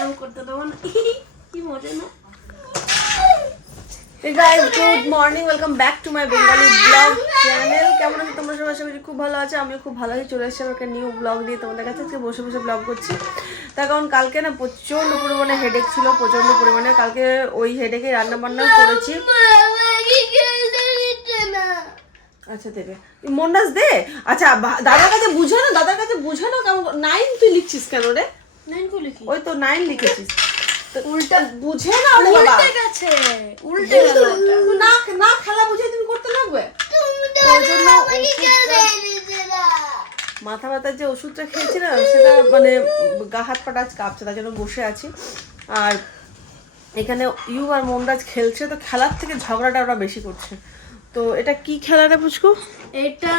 আমি করতে দেবো না। কি মজা না। Hey guys, good morning. Welcome back to my Bengali vlog channel. কেমন আছো তোমরা সবাই? আশা করি খুব ভালো আছো। আমিও খুব ভালো আছি। চলে এসেছি একটা নিউ ব্লগ নিয়ে তোমাদের কাছে। আজকে বসে বসে ব্লগ করছি। তার কারণ কালকে না প্রচন্ড পরিমাণে হেডেক ছিল, প্রচন্ড পরিমাণে। কালকে ওই হেডেকে রান্না বান্নাও করেছি। আচ্ছা দেবে মন্ডাস দে। আচ্ছা দাদার কাছে বুঝে না, দাদার কাছে বুঝে না। কেমন 9 তুই লিখছিস কেন রে? 9 কো লিখি? ওই তো 9 লিখেছিস। উল্টা বুঝে না ওরে বাবা। উল্টে গেছে, উল্টে গেল। না না খেলা বুঝে তুমি করতে লাগবে। মাথা ব্যথার যে ওষুধটা খেয়েছি না, সেটা মানে গা হাত পাটা আজ কাঁপছে, তার জন্য বসে আছি। আর এখানে ইউ আর মন্ডাজ খেলছে, তো খেলার থেকে ঝগড়াটা ওরা বেশি করছে। তো এটা কি খেলাটা পুচকু? এটা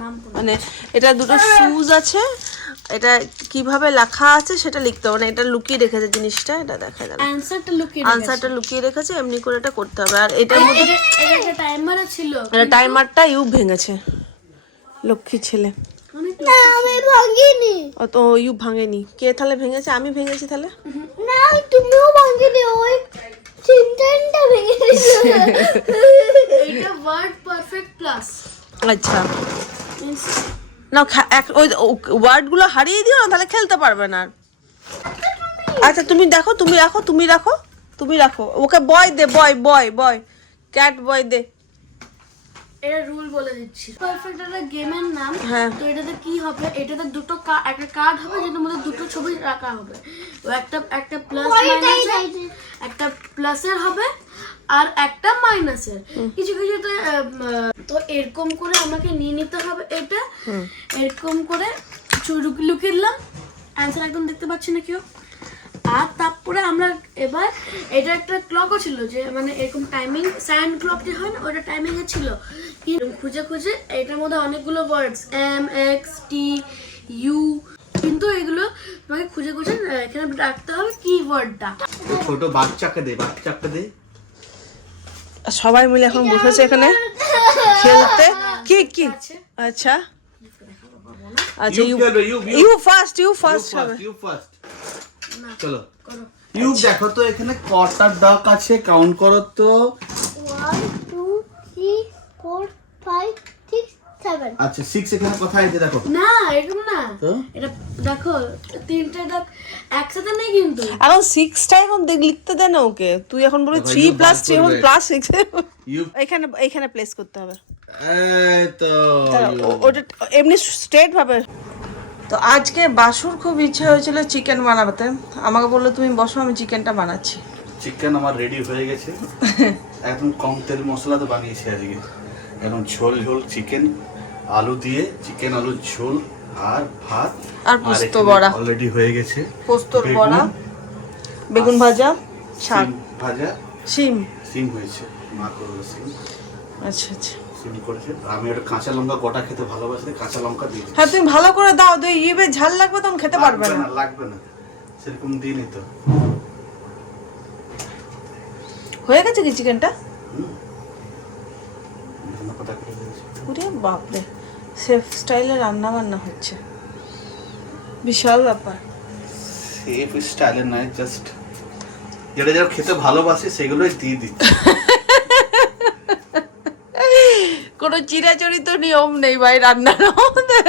নাম মানে এটা দুটো শুজ আছে, এটা কিভাবে লেখা আছে সেটা লিখতে হবে, মানে এটা লুকিয়ে রেখেছে জিনিসটা, এটা দেখা যাবে। আনসারটা লুকিয়ে রেখেছে, এমনি করে এটা করতে হবে। আর এটার মধ্যে এটা টাইমার ছিল, এটা টাইমারটা ইউ ভেঙেছে, লক্ষ্মী ছেলে। না আমি ভাঙিনি। ও তো ইউ ভাঙেনি, কে তাহলে ভেঙেছে? আমি ভেঙেছি তাহলে? না তুমিও ভাঙিনি, ওই চিন্তাটা ভেঙে দিয়েছো। এটা ওয়ার্ড পারফেক্ট প্লাস। আচ্ছা না, ওই ওয়ার্ডগুলো হারিয়ে দিও না, তাহলে খেলতে পারবে না। আচ্ছা তুমি দেখো, তুমি রাখো, তুমি রাখো, তুমি রাখো। ওকে বয় দে, বয় বয় বয়, ক্যাট বয় দে। এটা রুল বলে দিচ্ছি। পারফেক্ট একটা গেমের নাম। হ্যাঁ। তো এটাতে কি হবে, এটাতে দুটো একটা কার্ড হবে, যেটার মধ্যে দুটো ছবি রাখা হবে। ও একটা প্লাস মাইনাসের, একটা প্লাসের হবে আর একটা মাইনাসের। কিছু কিছু তো এরকম করে আমাকে নিয়ে নিতে হবে। এটা এরকম করে লুকিয়ে দিলাম, অ্যান্সার একদম দেখতে পাচ্ছি না কেউ। আর তারপরে আমরা এবার এটা একটা ক্লকও ছিল, যে মানে এরকম টাইমিং, স্যান্ড ক্লক যে হয় না, ওটা টাইমিং এ ছিল। খুঁজে খুঁজে এটার মধ্যে অনেকগুলো ওয়ার্ডস, এম এক্স টি ইউ, কিন্তু এগুলো তোমাকে খুঁজে খুঁজে এখানে রাখতে হবে কি ওয়ার্ডটা। ছোট বাচ্চাকে দে, বাচ্চাকে দে। সবাই মিলে এখন বসেছে এখানে খেলতে। কি কি? আচ্ছা আচ্ছা, ইউ ফার্স্ট, ইউ ফার্স্ট হবে। ইউ ফার্স্ট, চলো। ইউ দেখো তো এখানে কটা ডাক আছে, কাউন্ট করো তো। 1 2 3 4 5 6 7। আচ্ছা 6 এখানে কোথায় আছে দেখো। না এরকম না, তো এটা দেখো তিনটে ডাক একসাথে নেই কিন্তু। এখন 6টা এখন লিখতে দে না ওকে। তুই এখন বলি 3 + 3 এখন +6। ইউ এখানে এখানে প্লেস করতে হবে। এই তো ওটা এমনি স্ট্রেট ভাবে। তো আজকে বাসুর খুব ইচ্ছে হয়েছিল চিকেন বানাতে, আমাকে বললো তুমি বসো, আমি চিকেনটা বানাচ্ছি। চিকেন আমার রেডি হয়ে গেছে, একদম কম তেল মশলাতে বানিয়েছি আজকে। এখন ঝোল ঝোল চিকেন আলু দিয়ে, চিকেন আলুর ঝোল আর ভাত আর পোস্ত বড়া অলরেডি হয়ে গেছে। পোস্তর বড়া, বেগুন ভাজা, শাক ভাজা, সিম হয়েছে, মা করলো সিম। আচ্ছা আচ্ছা, সিম করেছে। আমি একটা কাঁচা লঙ্কা গোটা খেতে ভালোবাসি, কাঁচা লঙ্কা দিয়ে দিই। হ্যাঁ তুমি ভালো করে দাও, তো ইবে ঝাল লাগবে তখন খেতে পারবে না। লাগবে না, সেরকম দিনই তো হয়ে গেছে কি চিকেনটা? গোটা করে দিয়েছি। ওরে বাপরে, শেফ স্টাইলে রান্না বান্না হচ্ছে, বিশাল ব্যাপার। সেফ স্টাইলে নয়, জাস্ট যেটা যারা খেতে ভালোবাসে সেগুলোই দিয়ে দিচ্ছি। কোনো চিরাচরিত নিয়ম নেই ভাই রান্নার মধ্যে,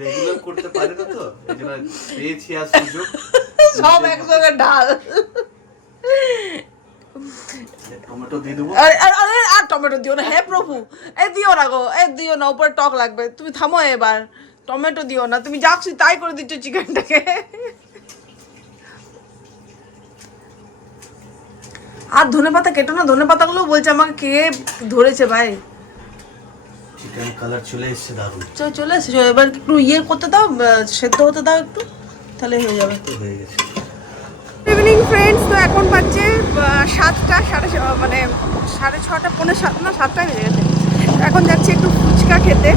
রেগুলার করতে পারি না তো, এজন্য পেয়েছি আর সুযোগ। সব একসঙ্গে ঢাল। টমেটো দিয়ে দেবো। আর টমেটো দিও না, হে প্রভু, এ দিও না গো, এ দিও না, উপরে টক লাগবে। তুমি থামো এবার, টমেটো দিও না, তুমি যা খুশি তাই করে দিচ্ছ চিকেনটাকে। আর ধনেপাতা কেটো না, ধনেপাতাগুলো বলছে আমাকে কে ধরেছে ভাই। চিকেন কালার চলে এসেছে, দারুণ চলে এসেছে। এবার একটু ইয়ে করতে দাও, সেদ্ধ হতে দাও একটু, তাহলে হয়ে যাবে। হয়ে গেছে। ইভিনিং ফ্রেন্ডস, তো এখন বাজছে 7টা, মানে 6:30, 6:45 না 7টা বেজে গেছে। এখন যাচ্ছি একটু ফুচকা খেতে।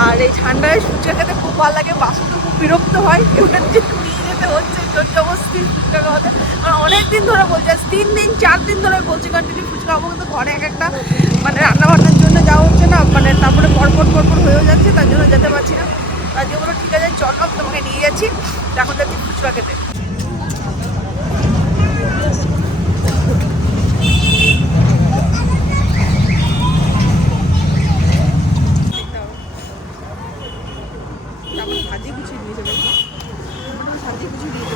আর এই ঠান্ডায় ফুচকা খেতে খুব ভালো লাগে। বাসন তো খুব বিরক্ত হয়, এবার যে নিয়ে যেতে হচ্ছে জোর জবরদস্তি ফুচকা খাওয়াতে। কারণ অনেকদিন ধরে বলছে, 3 দিন 4 দিন ধরে বলছি কন্টিনিউ ফুচকা খাবো, কিন্তু ঘরে একটা মানে রান্নাবান্নার জন্য যাওয়া হচ্ছে না, মানে তারপরে পরপর হয়েও যাচ্ছে, তার জন্য যেতে পারছি না। আজকে বলো ঠিক আছে চলো তোমাকে নিয়ে যাচ্ছি, এখন যাচ্ছি ফুচকা খেতে। সাজিয়ে গুছিয়ে দিয়েছে, দেখো সাজিয়ে গুছিয়ে দিয়েছে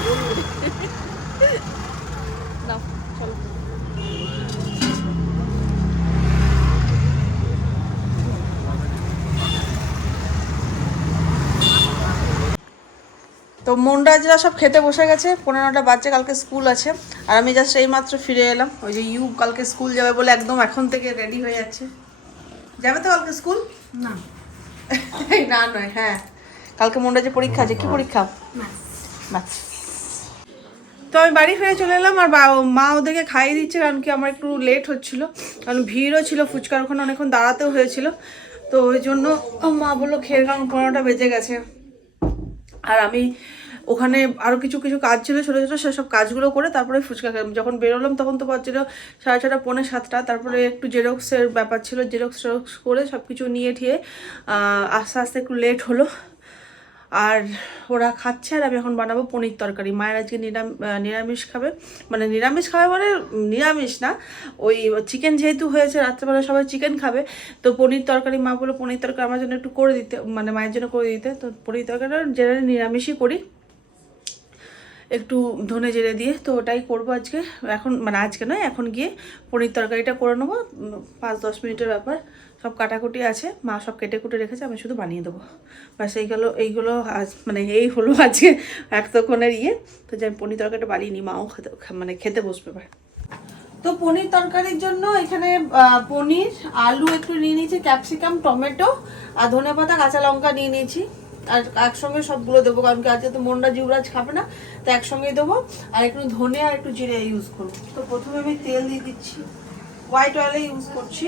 না। চলো তো মনরাজরা সব খেতে বসে গেছে, 15টা বাচ্চা, কালকে স্কুল আছে। আর আমি জাস্ট এই মাত্র ফিরে এলাম। ওই যে ইউ কালকে স্কুল যাবে বলে একদম এখন থেকে রেডি হয়ে যাচ্ছে। যাবে তো কালকে স্কুল? না না নয়, হ্যাঁ কালকে মনরাজের পরীক্ষা আছে। কি পরীক্ষা? ম্যাথস। তো আমি বাড়ি ফিরে চলে এলাম, আর মা ওদেরকে খাইয়ে দিচ্ছে, কারণ কি আমার একটু লেট হচ্ছিলো, কারণ ভিড়ও ছিল, ফুচকার ওখানে অনেকক্ষণ দাঁড়াতেও হয়েছিল। তো ওই জন্য মা বললো খেয়ে, কারণ 15টা বেজে গেছে। আর আমি ওখানে আরও কিছু কিছু কাজ ছিল ছোটো ছোটো, সেসব কাজগুলো করে তারপরে ফুচকা খেলাম। যখন বেরোলাম তখন তো বাজছিল 6:30 পৌনে 7টা। তারপরে একটু জেরক্সের ব্যাপার ছিল, জেরক্স করে সব কিছু নিয়ে ঠিয়ে আস্তে আস্তে একটু লেট হলো। আর ওরা খাচ্ছে, আর আমি এখন বানাবো পনির তরকারি। মায়ের আজকে নিরামিষ খাবে, মানে নিরামিষ খাবে মানে নিরামিষ না, ওই চিকেন যেহেতু হয়েছে রাত্রেবেলা সবাই চিকেন খাবে, তো পনির তরকারি মা বলে পনির তরকারি আমার জন্য একটু করে দিতে, মানে মায়ের জন্য করে দিতে। তো পনির তরকারিটা জেনারেলি নিরামিষই করি, একটু ধনে জিরে দিয়ে, তো ওটাই করবো আজকে। এখন মানে আজকে নয়, এখন গিয়ে পনির তরকারিটা করে নেবো, 5-10 মিনিটের ব্যাপার। সব কাটাকুটি আছে, মা সব কেটে কুটে রেখেছে, আমি শুধু বানিয়ে দেবো ব্যাস। এইগুলো আজ মানে এই হলো আজকে এতক্ষণের ইয়ে। তো যে আমি পনির তরকারিটা বানিয়ে নিই, মাও খেতে বসবে এবার। তো পনির তরকারির জন্য এখানে পনির, আলু একটু নিয়ে নিয়েছি, ক্যাপসিকাম, টমেটো আর ধনেপাতা, কাঁচা লঙ্কা নিয়ে নিয়েছি। আর একসঙ্গে সবগুলো দেবো, কারণ কি আজকে তো মনরাজ যুবরাজ খাবে না, তো একসঙ্গেই দেবো। আর একটু ধনে আর একটু জিরে ইউজ করবো। তো প্রথমে আমি তেল দিয়ে দিচ্ছি, হোয়াইট অয়েলে ইউজ করছি।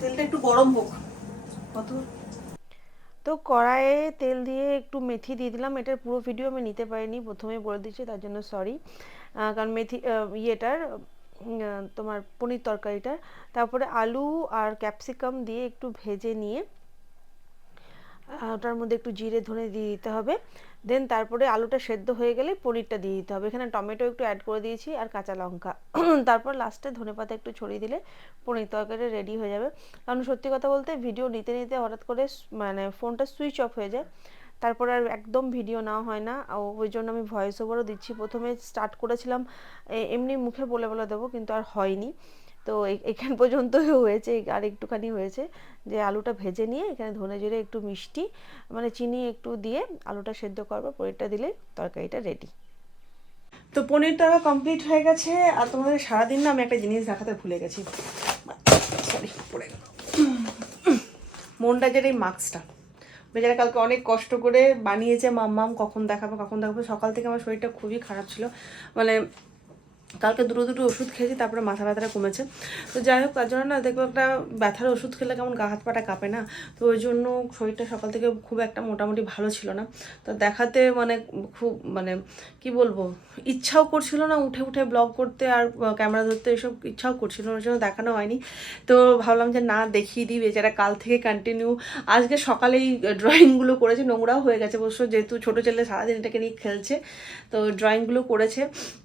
তেলটা একটু গরম হোক। তো কড়াইয়ে তেল দিয়ে একটু মেথি দিয়ে দিলাম। এটার পুরো ভিডিও আমি নিতে পারিনি, প্রথমে বলে দিচ্ছি, তার জন্য সরি। কারণ মেথি ইয়েটার তোমার পনির তরকারিটার। তারপরে আলু আর ক্যাপসিকাম দিয়ে একটু ভেজে নিয়ে ওটার মধ্যে একটু জিরে ধনে দিয়ে দিতে হবে। দেন তারপরে আলুটা সেদ্ধ হয়ে গেলে পনিরটা দিয়ে দিতে হবে। এখানে টমেটো একটু অ্যাড করে দিয়েছি আর কাঁচা লঙ্কা। তারপর লাস্টে ধনেপাতা একটু ছড়িয়ে দিলে পনির তরকারি রেডি হয়ে যাবে। কারণ সত্যি কথা বলতে ভিডিও নিতে নিতে হঠাৎ করে মানে ফোনটা সুইচ অফ হয়ে যায়, তারপর আর একদম ভিডিও নেওয়া হয় না। ওই জন্য আমি ভয়েস ওভারও দিচ্ছি। প্রথমে স্টার্ট করেছিলাম এমনি মুখে বলে বলে দেবো, কিন্তু আর হয়নি। তো এখান পর্যন্ত হয়েছে, আর একটুখানি হয়েছে যে আলুটা ভেজে নিয়ে এখানে ধনে জিরে একটু মিষ্টি মানে চিনি একটু দিয়ে আলুটা সেদ্ধ করবো, পনিরটা দিলে তরকারিটা রেডি। তো পনিরটা কমপ্লিট হয়ে গেছে। আর তোমাদের সারাদিন না আমি একটা জিনিস দেখাতে ভুলে গেছি, সরি পড়ে গেল। মনরাজের এই মাস্কটা বেচারা কালকে অনেক কষ্ট করে বানিয়েছে, মাম্মাম কখন দেখাবো কখন দেখাবো। সকাল থেকে আমার শরীরটা খুবই খারাপ ছিল, মানে কালকে দুটো ওষুধ খেয়েছি, তারপরে মাথা ব্যথাটা কমেছে। তো যাই হোক, তার জন্য না দেখবো একটা ব্যথার ওষুধ খেলে কেমন গা হাত পাটা কাঁপে না, তো ওই জন্য শরীরটা সকাল থেকে খুব একটা মোটামুটি ভালো ছিল না। তো দেখাতে মানে খুব মানে কি বলবো, ইচ্ছাও করছিল না উঠে উঠে ব্লগ করতে আর ক্যামেরা ধরতে, এসব ইচ্ছাও করছিল, ওই জন্য দেখানো হয়নি। তো ভাবলাম যে না দেখিয়ে দিই, বেচারা কাল থেকে কন্টিনিউ। আজকে সকালেই ড্রয়িংগুলো করেছে, নোংরাও হয়ে গেছে অবশ্য, যেহেতু ছোটো ছেলে সারাদিন এটাকে নিয়ে খেলছে, তো ড্রয়িংগুলো করেছে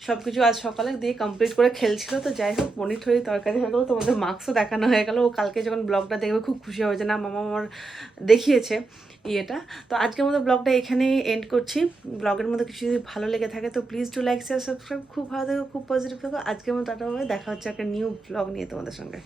সব কিছু আজ সকালে দিয়ে কমপ্লিট করে খেলছিল। তো যাই হোক, পনির ঠনির তরকারি হয়ে গেলো, তোমাদের মার্কসও দেখানো হয়ে গেলো। ও কালকে যখন ব্লগটা দেখবে খুব খুশি হয়েছে, না মামা আমার দেখিয়েছে ইয়েটা। তো আজকের মতো ব্লগটা এখানেই এন্ড করছি। ব্লগের মধ্যে কিছু যদি ভালো লেগে থাকে তো please do like share subscribe. খুব ভালো থাকো, খুব পজিটিভ থাকো। আজকের মতো টাটা, দেখা হচ্ছে একটা নিউ ব্লগ নিয়ে তোমাদের সঙ্গে।